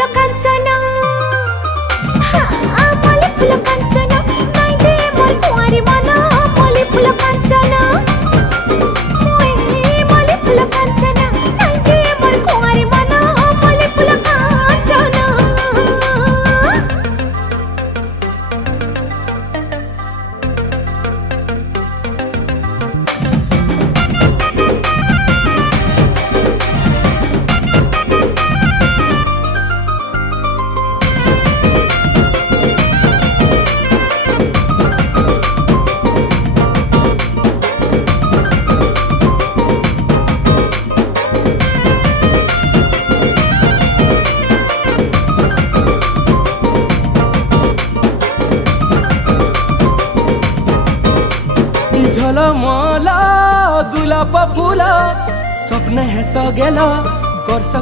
फुल कांचना मल्ली फुल कांचना नाई दे मोर कुंवारी मन मल्ली फुल कांचना मल्ली फुल कांचना नाई दे मोर कुंवारी मन मल्ली फुल कांचना। झलमला गुलाब फुला स्वप्न हे सगेला गर्स